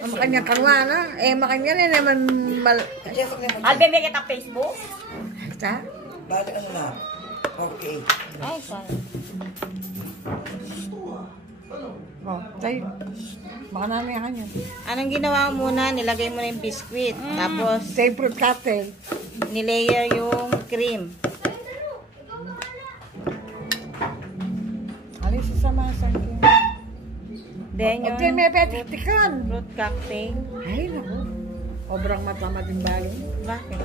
Makanya karwana. Makanya na naman Albe, may kita Facebook? Sa? Balik ano na? Okay. Ay, fine. Tayo. Baka namin yan yun. Anong ginawa mo muna? Nilagay mo na yung biscuit. Tapos, Say fruit cocktail. nilayer yung cream. Alis sa masan ko. Then yung Okay, may petikan. fruit cocktail. Ay, naku. Obrang matama din bagay. Bakit?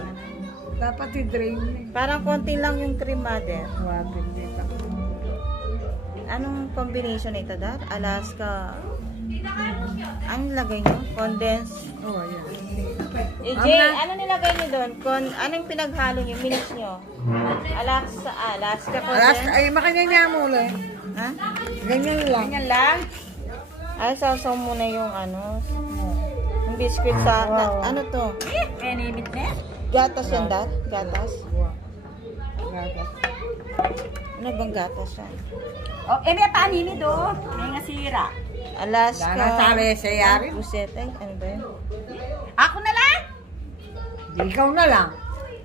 Dapat i-drain mo eh. Parang konti lang yung cream, mother. Wapin dito. Anong combination nito, Dad? Alaska. Anong nilagay nyo? Condensed. Oh, ayan. Jay, ano nilagay nyo doon? Anong pinaghalo nyo? Minix nyo? Alaska Alaska, condensed? ay makanya niya mula eh. Ha? Ganyan lang. Ganyan lang? Ay, sasaw muna yung yung biscuit sa, ano to? Enimit na? Gatas yan, Dad? Gatas? Gatas. Ano bang gatas yan? Oh, may paanini do. May nga sira. Alaska. Dana sabi sa yari. Puset. Ay, ano ba yun? Ako na lang. Di ikaw na lang.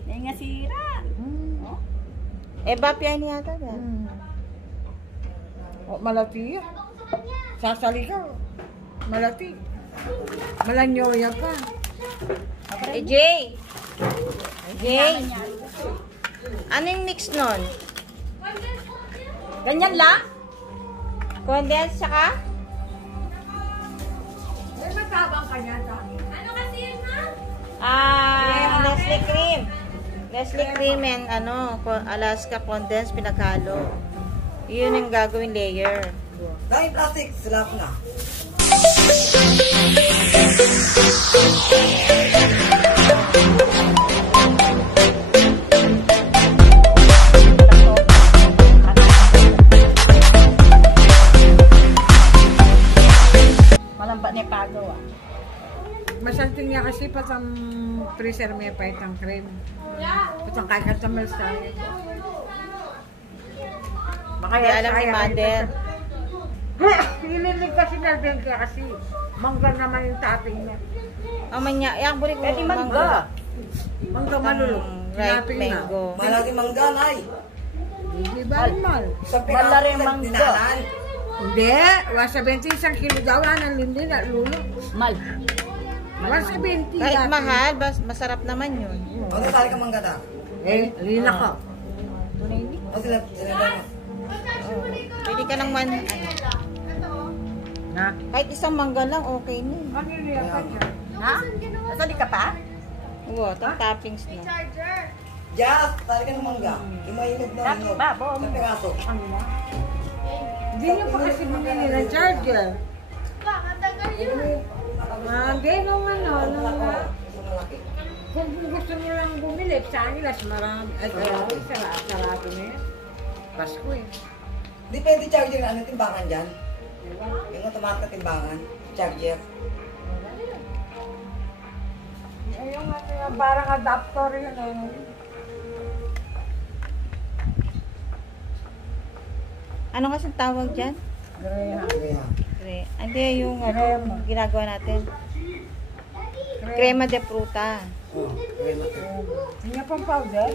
May nga sira. Eh, bapya niya yata, Dad. O, malati yan. Sasali ka. Malati. Malanyo yan pa. Eh, Jay! Jay! Ano yung mix nun? Ganyan lang? Condensed saka? Ay, matabang ka niya ta. Nestle cream. Nestle cream and Alaska condensed pinaghalo. Yun yung gagawin layer. Dahil plastic, sila ko na. Malamba ni Pago ah. Masalting niya kasi patang freezer may pa itang cream. Patang kakal sa malsay. Hindi alam ni Mother. Hililig kasi na din kaya kasi. Mangga naman yung topping niya. Mamanya, yung burik mo. Pwede mangga. Mangga malulog. Ripe Topping na. mango. Malaki mangganay. Hindi ba mal? Sa Malari pinakasan, mangga. dinanan. Hindi. 170 kilo daw ng lindi na lulo. Mal. 170. Kahit dati. mahal, masarap naman yun. Ano sali ka mangga ta? Lina ka. O sila mo. Pwede ka nang Na? kahit isang mangga lang, okay na. Ano niya ka niya? Ha? Nasali ka pa? Oo, itong toppings na. Jazz, sali ka ng mangga. Imahinog na hinog. Babon. Sa piraso. Hindi niyo pa kasi binili ng charger. Hindi nung kung gusto mo lang bumili, sa kanila, marami. Ay, sarado na yan. Pasko eh. Di pwede charger na ano timbangan dyan? Yung automatic na timbangan. Charger. Yung parang adapter yun eh. Ano kasing tawag dyan? Kaya. Hindi, yung ginagawa natin. Crema de fruta. Oh, kaya natin. Hindi niya pang powder.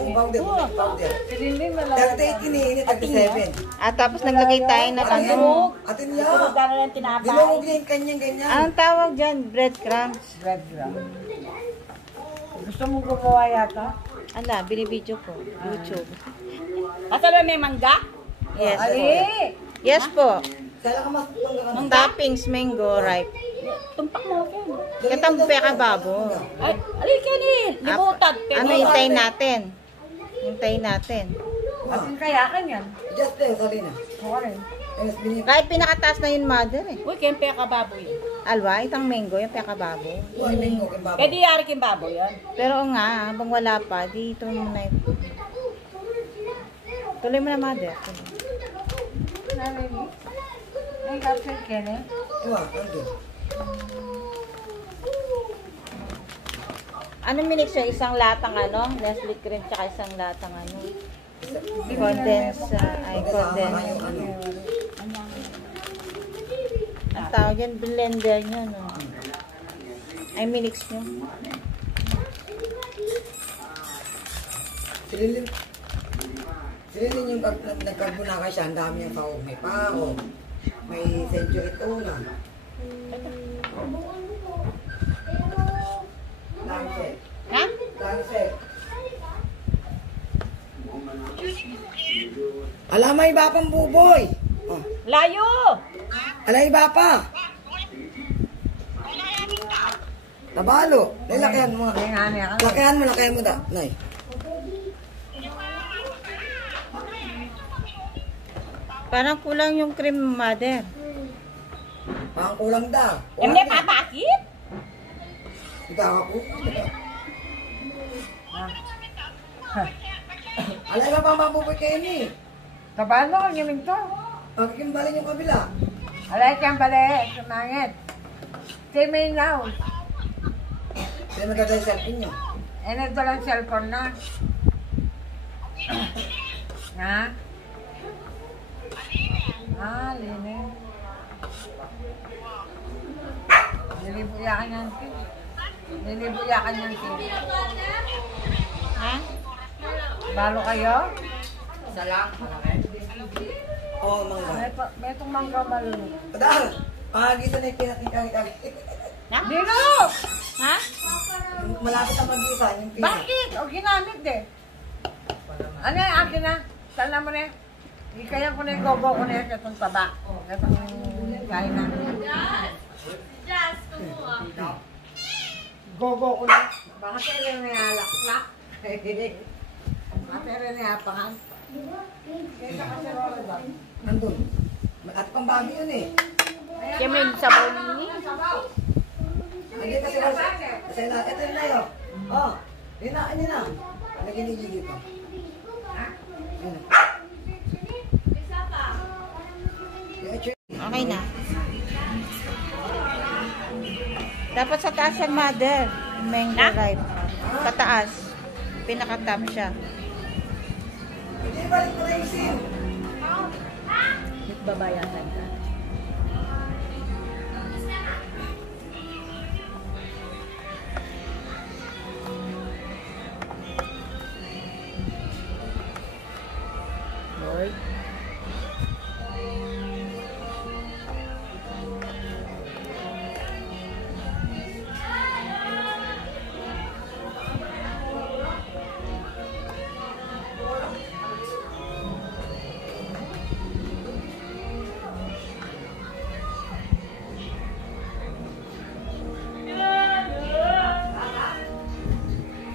Oh, powder. Powder. Hindi malaki. 38 ini, 37. At tapos naglagay tayo na Atin niya. Magkano lang tinapay? Dinurog niya yung kanyang ganyan. Anong tawag dyan? Breadcrumbs. Red rum. Gusto mo gumawa yata? Ala, binibidyo ko. YouTube. Asal ba may mangga? Yes. Ay! Yes po. Kailan ka mas mangga ka na? Toppings, mango, ripe. Tumpak mo ako. Katang peka babo. Ay, alika ni. Limutan. Ano hintayin natin? Hintayin natin. Ating kaya ka niyan. Just there, sabi na. Okay. Yes, binili. Kahit pinakataas na yun, mother eh. Uy, kaya peka baboy. Alwa, itang mango, yung peka babo. Uy, mango, kimbaba. Pwede yari kin baboy yan. Pero nga, habang wala pa, dito muna ito. Tuloy mo na, mother. Nanay mo? Ay, kapsay kene. Diba, ando. Anong minix yun? Isang latang Nestle cream, tsaka isang latang condense, Magkasama condense. yung ano. tawag yan? Blender nyo, no? Ay, minix nyo. Sililin yung nagkarbunaka siya, ang dami yung tao. May pao, may century tuna. Lancet. Ha? Lancet. Alam, may iba pang buboy. Oh. Layo! Alam, iba pa. Tabalo. Lakihan mo. Kaya nga niya. Lakihan mo da. Nay. Parang kulang yung cream, mother. Parang kulang da. Hindi, papakit? Ika ako. Alam, iba pang mabuboy kayo ni. Kabalo ko yung to. Pagkimbalin yung kabila. Alay kang bali, sumangit. Say me now. Sino maganda yung cellphone nyo? Eh, nito lang cellphone na. Ha? Ah, linis. Nilibuyakan yan, Tim. Nilibuyakan yan, Tim. Ha? Balo kayo? Oo, mangga. May itong mangga malulog. Padahal, pangagisa na yung pinakikakikak. Dino! Ha? Malapit ang magisa, yung pinak. Bakit? O ginamit eh. Ano yung akin na? Saan na mo na? Ikaya ko na yung gogo ko na itong taba. Itong kain na. Gogo ko na. Baka tayo na yung alaklak. Baka tayo na yung apangan. Kaya kasi rola ba? Nandun. At pang bago yun eh. Kaya may sabaw ni. Hindi kasi kasi na, ito yun na yun. Oh, yun na, yun na. Naginigil dito. Yun na. Okay na. Dapat sa taas yan, mother. Mango ripe. Sa taas. Pinaka-top siya. Hindi, balik mo na yung sim. Babayasan ka. Lord.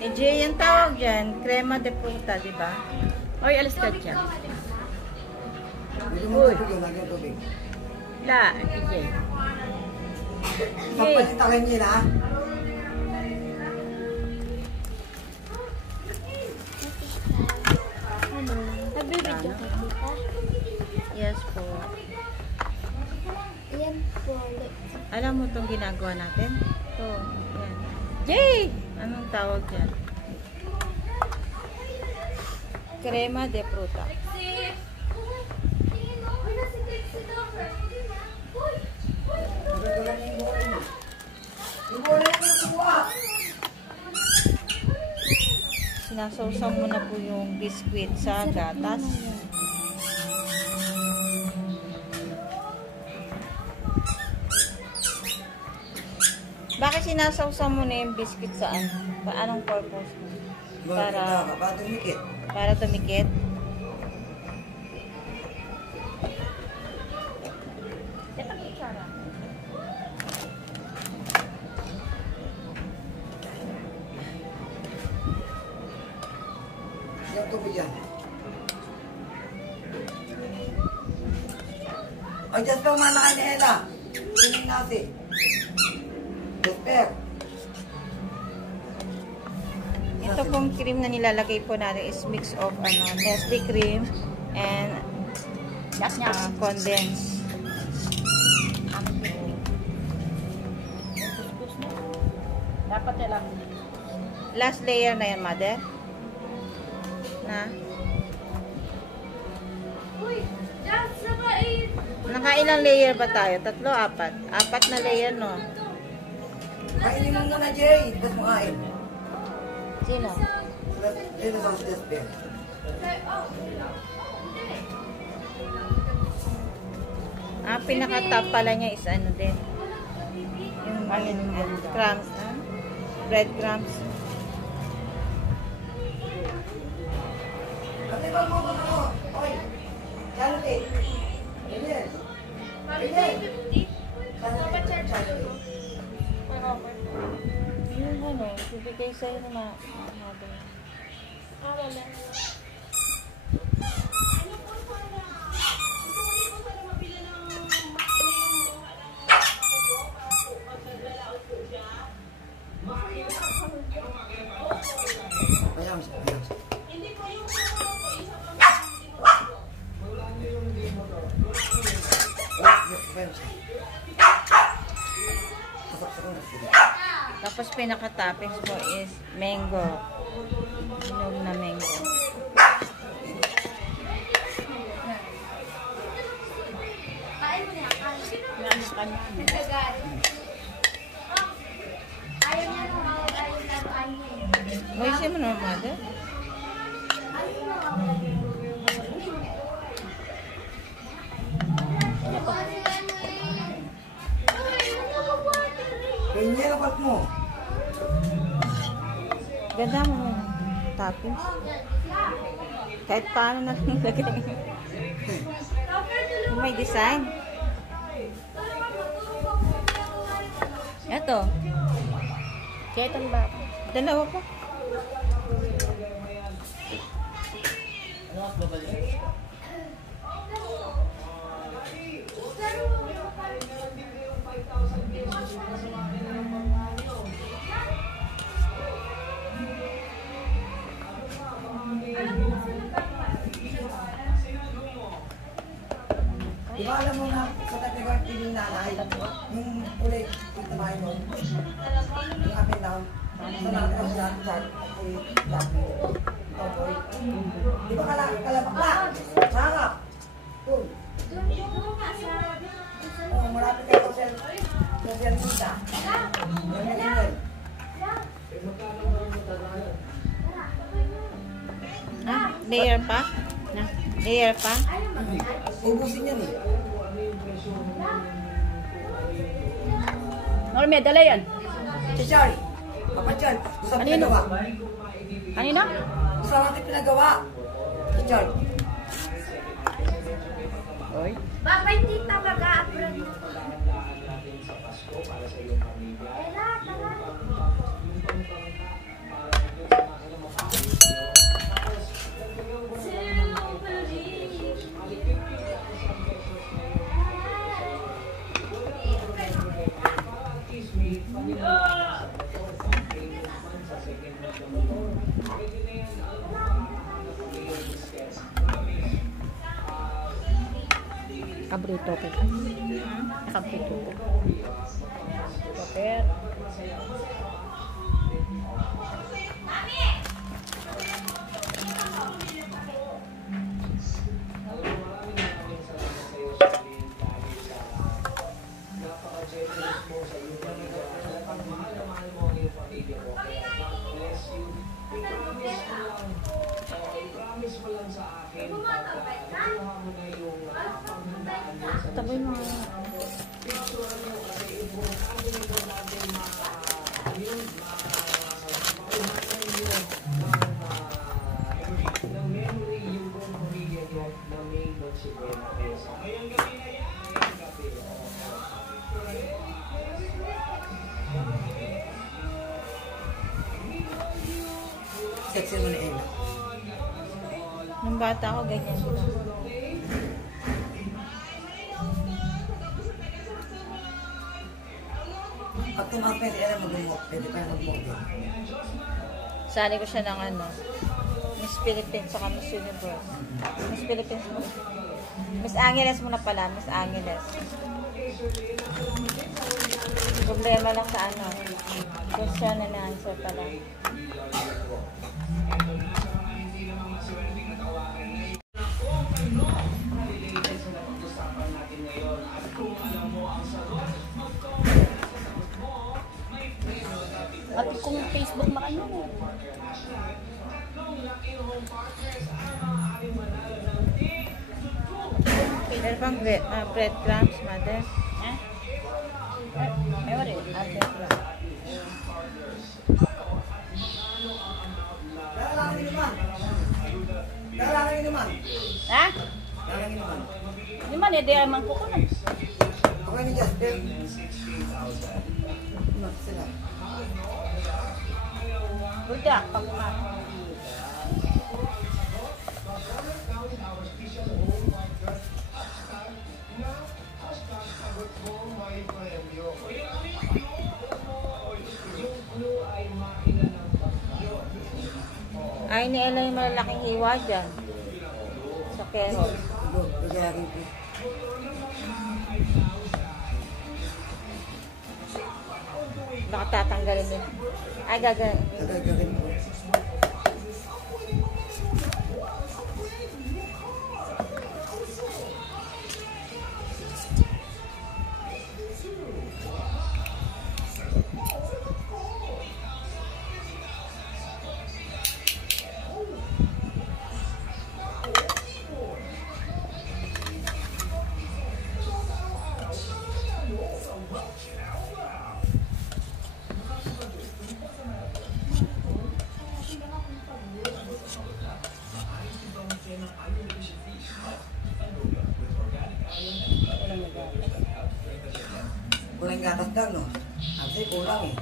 EJ, yung tawag dyan, crema de fruta, di ba? Oy, alis ka dyan. Hindi mo tubig yun, lagyan tubig. La, EJ. Papalitakin niyo na. Nagbibidyo ka, tita? Yes po. Ayan po. Alam mo itong ginagawa natin? Ito. Yan. Jay! Anong tawag dyan? Crema de fruta. Yung bola yung kinukuha. Sinasawsaw mo na po yung biskwit sa gatas. Bakit sinasawsaw mo na yung biskwit sa ano? Anong purpose mo? Para dumikit. Para tumikit? Yung tubig yan. Ay, Jasper, umana kayo ni Ella. Sining nasi. Jasper. Ito pong cream na nilalagay po natin is mix of Nestle cream and condensed. Dapat lang. Last layer na yan, mother. Na? Uy, Jas! Nakailang layer ba tayo? 3, 4? 4 na layer, no? Kainin mo muna, Jay. Tapos mo kain. Sino? Dito sa despair. Pinaka-top pala niya is ano din. Yung crumbs, breadcrumbs. Kasi ba mo ano? Oy. Charity. Ganyan. Ganyan. Yung ano, bibigay sa'yo na mahaba. Ayaw siya. Ayaw siya. Ayaw siya. Tapos pinaka-toppings mo is mango. Hinog na mango. Ayusin mo naman, mother. Ganyan ang part mo. Ganda mo naman. Toppings. Kahit paano na lang lagay. May design. Ito. Kaya itong ba? Dalawa pa. Di ba alam mo na sa Tatigar TV nanay, yung ulit yung tamahin mo, yung amin down, sa natin ang sila, kasi laki, topoy. Di ba kalabakla? Sarap! Doon. Oo, marapit kayo sa social media. Ganyan. Layer pa? Layer pa? Ubusin yan eh. Norme, dala yan. Si Charlie, Papa Charlie, gusto mo Kanino? pinagawa? Kanino? Gusto natin pinagawa? Si Charlie. Oy. Babay tita mag-a-apron na. Kabrito ko. Kabrito ko. Kapit. Taboy mo. Sexy mo na Ella. Nung bata ako, ganyan din. Pag tumapit, Ella mag-umok. Pwede pa mag-umok. Sali ko siya ng ano, Miss Philippines saka Miss Universe. Miss Philippines mo. Miss Angeles muna pala, Miss Angeles. Problema lang sa ano, question and answer pala. At kung Facebook makanya mo. Meron pang breadcrumbs, mother. Ha? May wari. Lalangin naman. Lalangin naman. Ha? Lalangin naman. Di man, hindi ay mangko ko na. Okay ni Jasper. Sila. Budak, pagkuhan. Ay, ni Ella yung malalaking hiwa dyan. Sa carrot. Ito, pagkayari ko. Baka tatanggalin din. Ay, gagawin. Gagawin ko. Kulang gatas daw, no? Kasi kulang eh.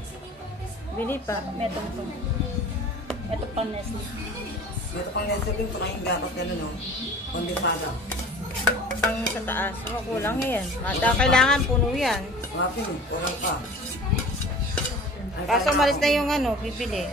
Bili pa. Metong to. Ito pang Nestle. Ito pang Nestle, kulang yung gatas na, no? Kondensada. Pang sa taas. Oh, kulang yan. Mata, kailangan puno yan. Mapin, kulang pa. Kaso malis na yung ano, bibili.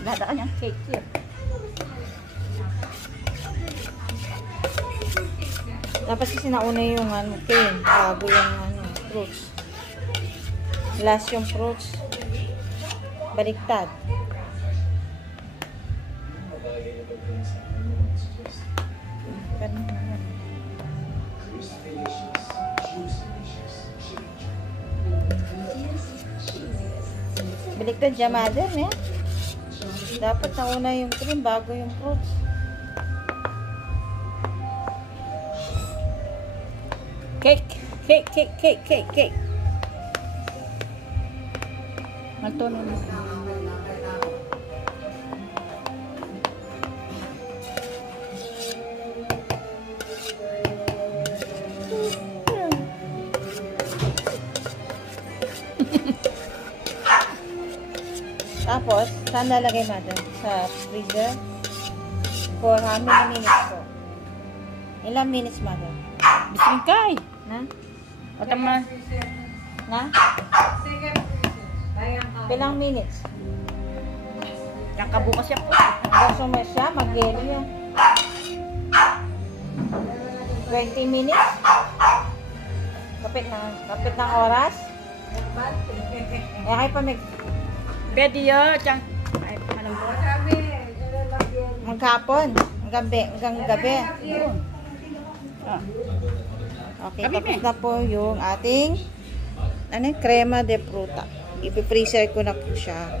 Lada ka niya, cake here. Dapat kasi nauna yung ano, cane, bago yung ano, fruits. Last yung fruits. Baliktad. Ganun naman. Baliktad siya, mother, eh. Dapat nauna yung cream bago yung fruits. Cake! Cake, cake, cake, cake, cake. Magtunan mo. Tapos, saan nalagay, madam? Sa freezer? For how many minutes po? Ilang minutes, mother? Bising kay. Na? Otang na. Na? Sige. Kaya ka. Ilang minutes? Kakabukas siya po. Hanggang sumay siya, mag-yelo yan. 20 minutes? Kapit ng oras? Eh, kayo pa Pwede yun. Tiyang. Ay, anong po? Sabi, maghapon. Hanggang gabi. Ah. Okay, Gabi tapos na. na po yung ating crema de fruta. Ipi-freezer ko na po siya.